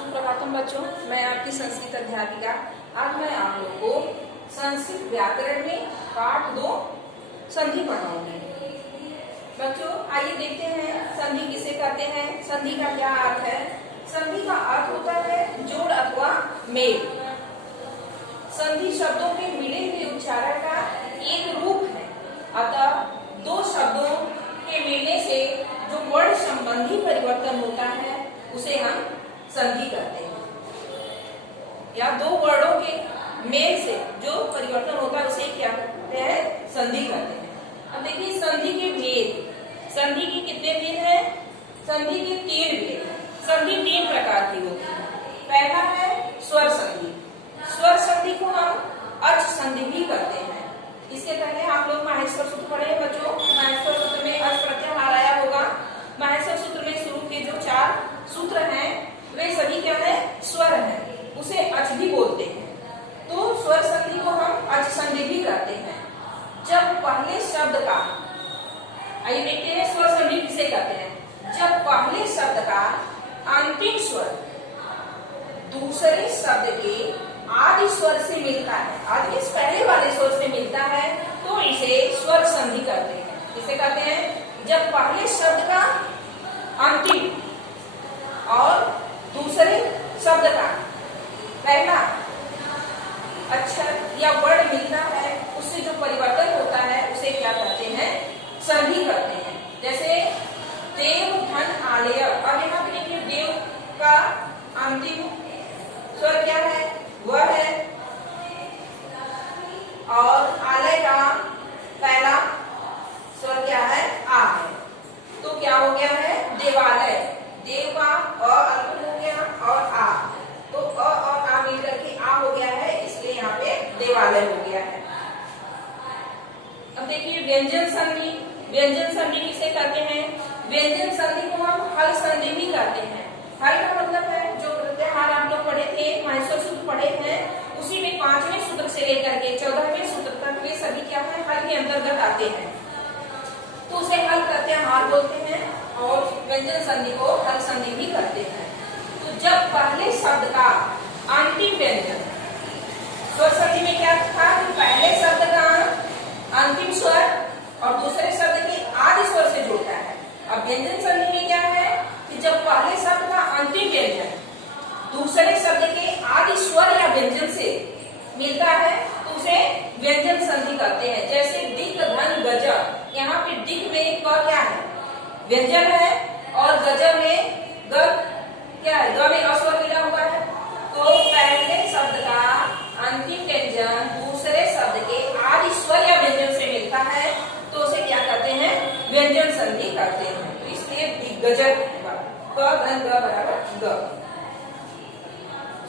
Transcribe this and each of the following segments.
सुप्रभातम बच्चों, मैं आपकी संस्कृत अध्यापिका। आज मैं आप लोगों को संस्कृत व्याकरण में पाठ 2 संधि पढ़ाऊंगी। बच्चों आइए देखते हैं संधि किसे कहते हैं, संधि का क्या अर्थ है। संधि का अर्थ होता है जोड़ अथवा मेल। संधि शब्दों के मिले हुए उच्चारण का एक रूप है, अतः दो शब्दों के मिलने से जो वर्ण संबंधी परिवर्तन होता है उसे हम संधि कहते हैं, या दो वर्णों के मेल से जो परिवर्तन होता है उसे क्या कहते हैं, संधि कहते हैं। अब देखिए संधि के भेद। संधि के कितने भेद हैं? संधि के 3 भेद। संधि 3 प्रकार की होती है। पहला है स्वर संधि। स्वर संधि को हम अच संधि भी कहते हैं। इसके पहले आप लोग माहेश्वर सूत्र पढ़े बच्चों। माहेश्वर सूत्र में अच प्रत्याहार आया होगा। माहेश्वर सूत्र में शुरू के जो 4 सूत्र हैं वे सभी क्या है, स्वर है, उसे अच भी बोलते हैं। तो स्वर संधि को हम अच संधि भी कहते हैं। जब पहले शब्द का, आइए देखते हैं स्वर संधि किसे कहते हैं। जब पहले शब्द का अंतिम स्वर दूसरे शब्द के आदि स्वर से मिलता है, आदि इस पहले वाले स्वर से मिलता है, तो इसे स्वर संधि कहते हैं। किसे कहते हैं? जब पहले शब्द का अंतिम और दूसरे शब्द का पहला अक्षर या वर्ण मिलता है, उससे जो परिवर्तन होता है उसे क्या कहते हैं, संधि कहते हैं। जैसे देव धन आलय। अब यहाँ पे देखिए देव का अंतिम स्वर क्या है, वह है, और आलय का पहला स्वर क्या है, आ है। तो क्या हो गया है, देवालय। देव का अ अल्प हो गया और आ, तो अ और आ मिलकर के आ हो गया है, इसलिए यहाँ पे देवालय हो गया है। अब देखिए व्यंजन संधि। व्यंजन संधि किसे कहते हैं? व्यंजन संधि को हम हल संधि भी कहते हैं। हल का मतलब है जो प्रत्याहार आप लोग पढ़े थे, माहेश्वर सूत्र पढ़े हैं, उसी में 5वें सूत्र से लेकर के 14वें सूत्र तक वे सभी क्या है, हल के अंतर्गत आते हैं, तो उसे हल प्रत्याहार बोलते हैं। और व्यंजन संधि को हल संधि भी करते हैं। तो जब पहले शब्द का अंतिम व्यंजन, स्वर संधि में क्या था कि पहले शब्द का अंतिम स्वर और दूसरे शब्द के आदि स्वर से जुड़ता है। अब व्यंजन संधि में क्या है कि जब पहले शब्द का अंतिम व्यंजन दूसरे शब्द के आदि स्वर या व्यंजन से मिलता है तो उसे व्यंजन संधि कहते हैं। जैसे दिक धन गज। यहाँ पे दिक में क क्या है, व्यंजन है, और गज में ग क्या है, ग में अस्वर मिला हुआ है। तो पहले शब्द का अंतिम व्यंजन दूसरे शब्द के आदि स्वर या व्यंजन से मिलता है तो उसे क्या कहते हैं, व्यंजन संधि कहते हैं। तो इसलिए दिग्गज क धन ग बराबर ग।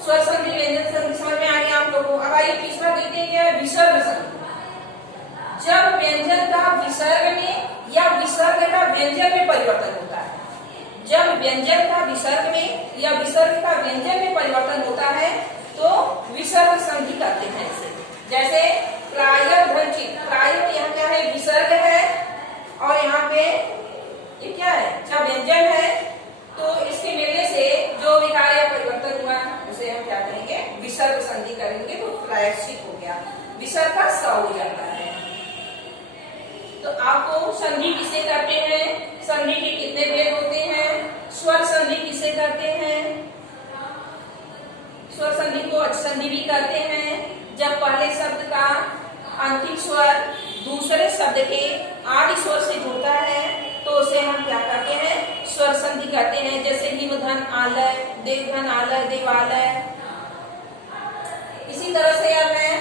स्वर संधि व्यंजन संधि समझ में आ गया आप लोगों को। अब आइए तीसरा देखते हैं क्या है, विसर्ग संधि। जब व्यंजन का विसर्ग में या विसर्ग का व्यंजन में परिवर्तन होता है, जब व्यंजन का विसर्ग में या विसर्ग का व्यंजन में परिवर्तन होता है तो विसर्ग संधि कहते हैं इसे। जैसे प्राय धनचित। प्राय यहाँ क्या है, विसर्ग है, और यहाँ पे ये क्या है, जब व्यंजन है, तो इसके मिलने से जो विकार या परिवर्तन हुआ उसे हम क्या करेंगे, विसर्ग संधि करेंगे। तो प्रायश्चित हो गया, विसर्ग का स हो जाता है। तो आपको संधि किसे करते हैं, संधि के कितने भेद होते हैं। स्वर संधि किसे करते हैं, स्वर संधि को अच संधि भी कहते हैं। जब पहले शब्द का अंतिम स्वर दूसरे शब्द के आदि स्वर से जुड़ता है तो उसे हम क्या कहते हैं, स्वर संधि कहते हैं। जैसे हिमधन आलय, देवधन आलय, देवालय। इसी तरह से अब है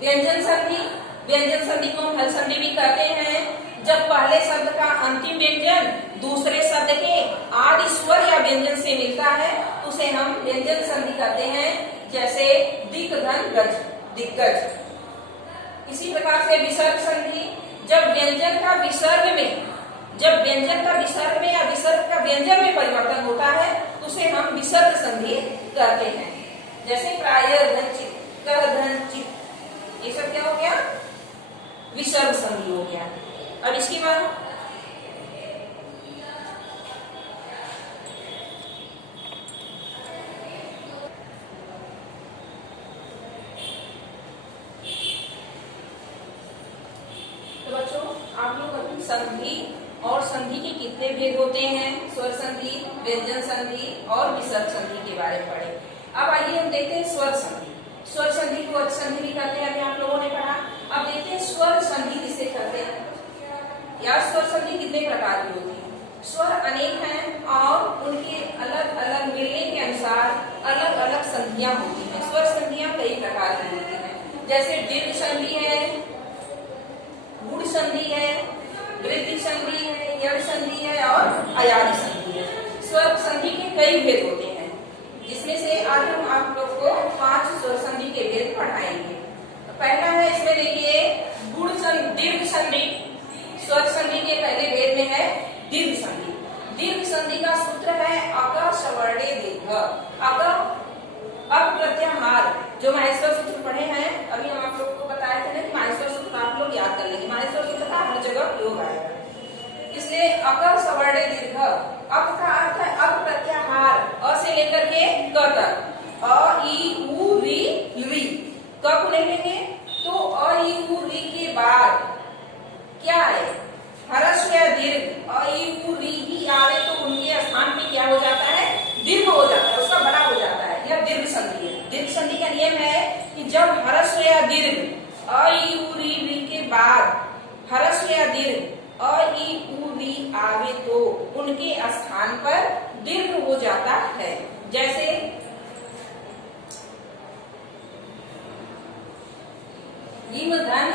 व्यंजन संधि। व्यंजन संधि को हम हल संधि भी कहते हैं। जब पहले शब्द का अंतिम व्यंजन दूसरे शब्द के आदि स्वर या व्यंजन से मिलता है तो उसे हम व्यंजन संधि कहते हैं। जैसे दिक धन गज, दिग्गज। इसी प्रकार से विसर्ग संधि। जब व्यंजन का विसर्ग में, जब व्यंजन का विसर्ग में या विसर्ग का व्यंजन में परिवर्तन होता है तो उसे हम विसर्ग संधि कहते हैं। जैसे प्राय धनचित, कर धनचित, ये सब क्या हो गया, विसर्ग संधि हो गया। अब इसके बाद संधि के कितने भेद होते हैं, स्वर संधि, व्यंजन संधि और विसर्ग संधि के बारे में पढ़े। अब आइए हम देखते हैं स्वर संधि। स्वर संधि को अच्छ संधि भी कहते हैं, अभी आप लोगों ने पढ़ा। अब देखते हैं स्वर संधि किसे कहते हैं या स्वर संधि कितने प्रकार की होती है। स्वर अनेक हैं और उनके अलग अलग मिलने के अनुसार अलग अलग संधियां होती हैं। स्वर संधियां कई प्रकार की होती हैं, जैसे दीर्घ संधि है, गुण संधि है, वृद्धि संधि है, यड़ संधि है और अयाड़ी संधि है। स्वर संधि के कई भेद होते हैं, जिसमें से आज हम आप लोग को 5 स्वर संधि के भेद पढ़ाएंगे। पहला है, इसमें देखिए गुण संधि, दीर्घ संधि। स्वर संधि के पहले भेद में है दीर्घ संधि। दीर्घ संधि का सूत्र है अक सवर्णे दीर्घ। अक प्रत्याहार, जो माहेश्वर सूत्र पढ़े हैं, अभी हम आप लोग को बताए थे ना कि माहेश्वर सूत्र आप लोग याद कर लेंगे। माहेश्वर सूत्र का हर जगह प्रयोग आएगा, इसलिए अक सवर्णे दीर्घ। अक का अर्थ है अक प्रत्याहार, अ से लेकर के क तक, अ ई उ री री। क को नहीं लेंगे तो अ ई उ री के बाद क्या है, ह्रस्व या दीर्घ। अ ई उ री ही आवे तो उनके स्थान पे क्या हो जाता है, दीर्घ हो जाता है, उसका बड़ा हो जाता है। यह दीर्घ संधि है। दीर्घ संधि का नियम है कि जब ह्रस्व या दीर्घ अ ई उ री री के बाद ह्रस्व या दीर्घ अ ई उ री आवे तो उनके स्थान पर दीर्घ हो जाता है। जैसे इम धन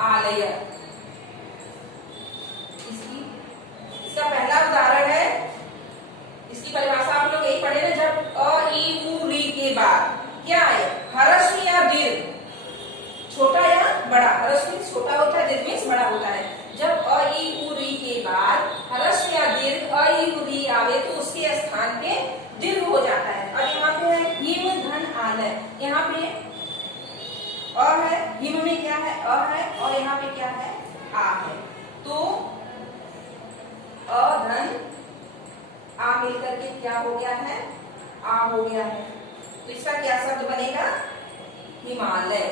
आलय, इसका पहला उदाहरण है। इसकी परिभाषा आप लोग यही पढ़े ना, जब अ ई उ री के बाद क्या है, ह्रस्व या दीर्घ, छोटा या बड़ा। ह्रस्व छोटा होता है, दीर्घ में बड़ा होता है। जब अ ई उ री के बाद ह्रस्व या दीर्घ अ ई उ री आवे तो उसके स्थान पे दीर्घ हो जाता है। अब यहाँ पे है हिम धन आलय, यहाँ पे अ है, हिम में क्या है, अ है, और यहाँ पे क्या है, आ है। तो अ धन आ मिलकर के क्या हो गया है, आ हो गया है। तो इसका क्या शब्द बनेगा, हिमालय।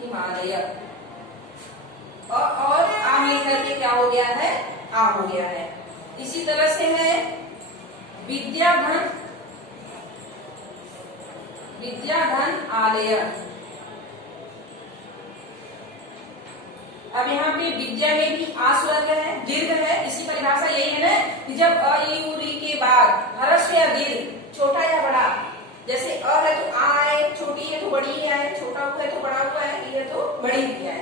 हिमालय। और आ मिलकर के क्या हो गया है, आ हो गया है। इसी तरह से है विद्याधन, विद्याधन आलय। अब यहाँ पे विद्या में भी आ स्वर है, दीर्घ है। इसी परिभाषा यही है ना कि जब अ ई उ री के बाद ह्रस्व या दीर्घ, छोटा या बड़ा, जैसे अ है तो आ है, छोटी है तो बड़ी है, छोटा हुआ है तो बड़ा हुआ है, ये तो बड़ी है,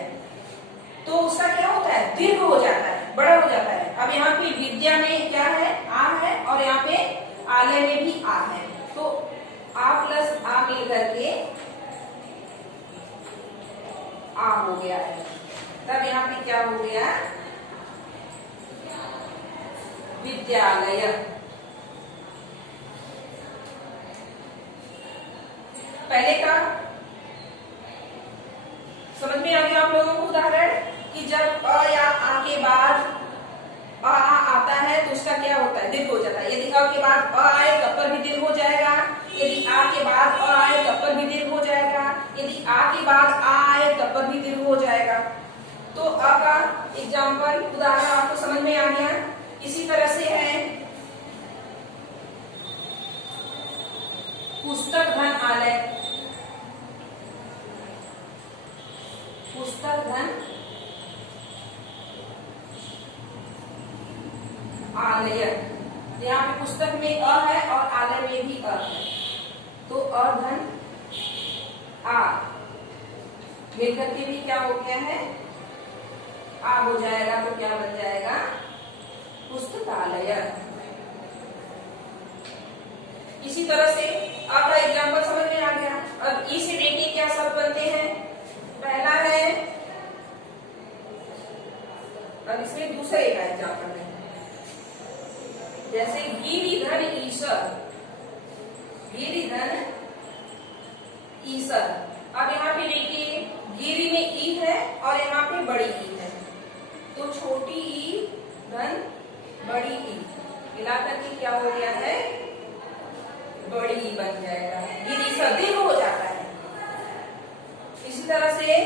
तो उसका क्या होता है, दीर्घ हो जाता है, बड़ा हो जाता है। अब यहाँ पे विद्या में क्या है, आ है, और यहाँ पे आलय में भी आ है। तो आ प्लस आ मिल करके आ हो गया है। तब यहाँ पे क्या हो गया, विद्यालय। पहले का समझ में आ गया आप लोगों को उदाहरण कि जब अ या आ के बाद आ आता है तो उसका क्या होता है, दीर्घ हो जाता है। यदि अ के बाद अ आए तब पर भी दीर्घ हो जाएगा, यदि आ के बाद अ आए तब पर भी दीर्घ हो जाएगा, यदि आ के बाद आ आए तब पर भी दीर्घ हो जाएगा। तो अ का एग्जाम्पल उदाहरण आपको समझ में आ गया। इसी तरह से है पुस्तक धन आलय। पुस्तक धन आलय, यहाँ पे पुस्तक में अ है और आलय में भी अ है, तो अ धन आ मिलकर के भी क्या हो गया है, आ हो जाएगा। तो क्या बन जाएगा, पुस्तकालय। इसी तरह से आपका एग्जाम्पल समझ में आ गया। अब ई से देखिए क्या शब्द बनते हैं। पहला है, अब इसमें दूसरे का एग्जाम्पल है, जैसे गिरिधन ईश्वर। गिरिधन ईश्वर। अब यहाँ पे देखिए गिरी में ई है और यहाँ पे बड़ी ई है, तो छोटी ई धन बड़ी ई मिलाकर के क्या हो गया है, बड़ी ई बन जाएगा। गिरीश्वर दीर्घ हो जाता है। इसी तरह से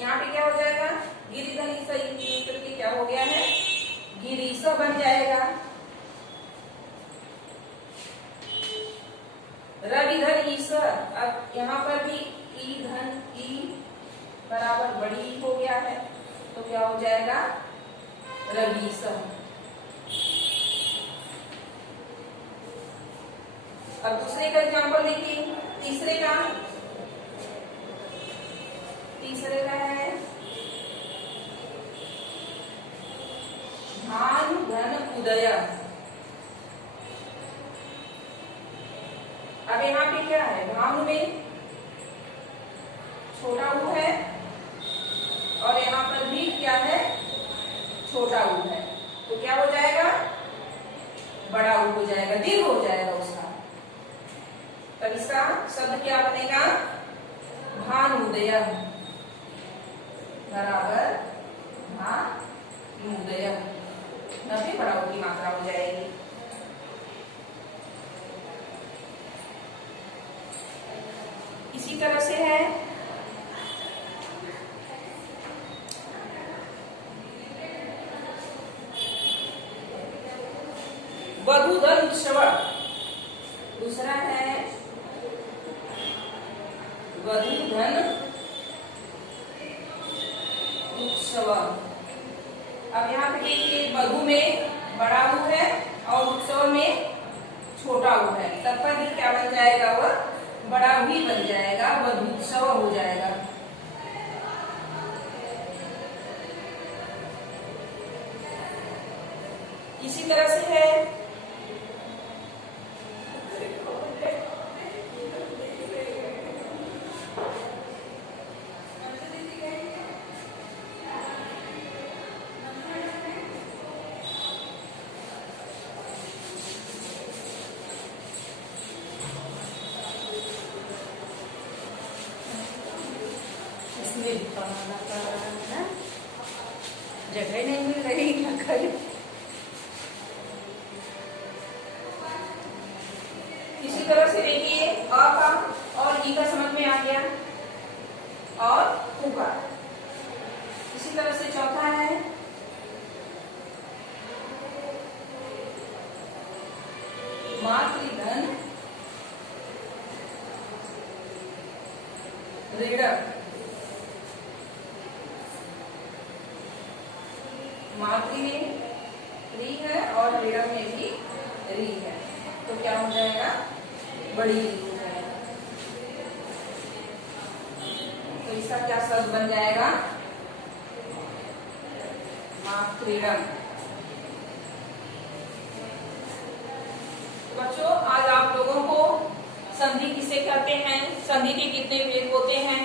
यहाँ पे क्या हो जाएगा, गिरिधन ईसा मिलकर के क्या हो गया है, गिरीश बन जाएगा। रविधन ईस, अब यहाँ पर भी ई धन ई बराबर बड़ी हो गया है, तो क्या हो जाएगा, रवीस। अब दूसरे का एग्जाम्पल देखिए, तीसरे का है भानु धन उदय। अब यहाँ पे क्या है, भानु में छोटा ऊ है और यहाँ पर भी क्या है, छोटा ऊ है, तो क्या हो जाएगा, बड़ा ऊ हो जाएगा, दीर्घ हो जाएगा उसका। तब इसका शब्द क्या बनेगा, भानुदय बराबर भानुदय, नफे बड़ा ऊ की मात्रा हो जाएगी। इसी तरह से है वधूधन उत्सव। दूसरा है वधूधन उत्सव। अब यहाँ पे देखिए, वधू में बड़ा ऊ है और उत्सव में छोटा ऊ है, तब पर भी क्या बन जाएगा, वह बड़ा भी बन जाएगा, वधूत्सव हो जाएगा। इसी तरह से है जगह नहीं मिल रही, क्या करें। इसी तरह से देखिए, अ का और ई का समझ में आ गया, और उ का। इसी तरह से चौथा है मातृधन ऋण। मातृ में री है और ऋण में भी री है, तो क्या हो जाएगा, बड़ी री हो जाएगा। तो इसका क्या शब्द बन जाएगा, मातृगण। बच्चों, आज आप लोगों को संधि किसे कहते हैं, संधि के कितने भेद होते हैं,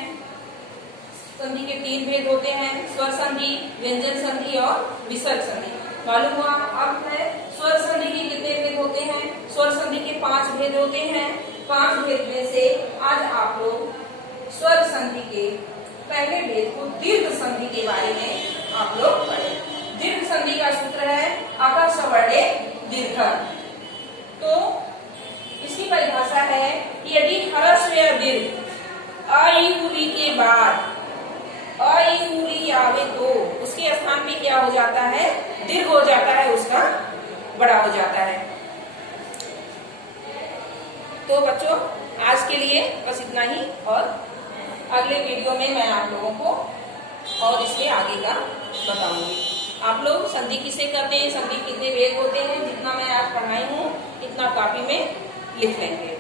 संधि के 3 भेद होते हैं, स्वर संधि, व्यंजन संधि और विसर्ग संधि मालूम हुआ। अब है स्वर संधि के कितने भेद होते हैं, स्वर संधि के 5 भेद होते हैं। 5 भेद में से आज आप लोग स्वर संधि के पहले भेद को दीर्घ संधि के बारे में आप लोग पढ़े। दीर्घ संधि का सूत्र है आकाश वर्णे दीर्घ। तो इसकी परिभाषा है कि यदि ह्रस्व या दीर्घ अ ई उ री के बाद अ ई उ री आवे तो उसके स्थान पे क्या हो जाता है, दीर्घ हो जाता है, उसका बड़ा हो जाता है। तो बच्चों, आज के लिए बस इतना ही, और अगले वीडियो में मैं आप लोगों को और इसके आगे का बताऊंगी। आप लोग संधि किसे कहते हैं, संधि कितने भेद होते हैं, जितना मैं आज पढ़ाई हूँ इतना कॉपी में लिख लेंगे।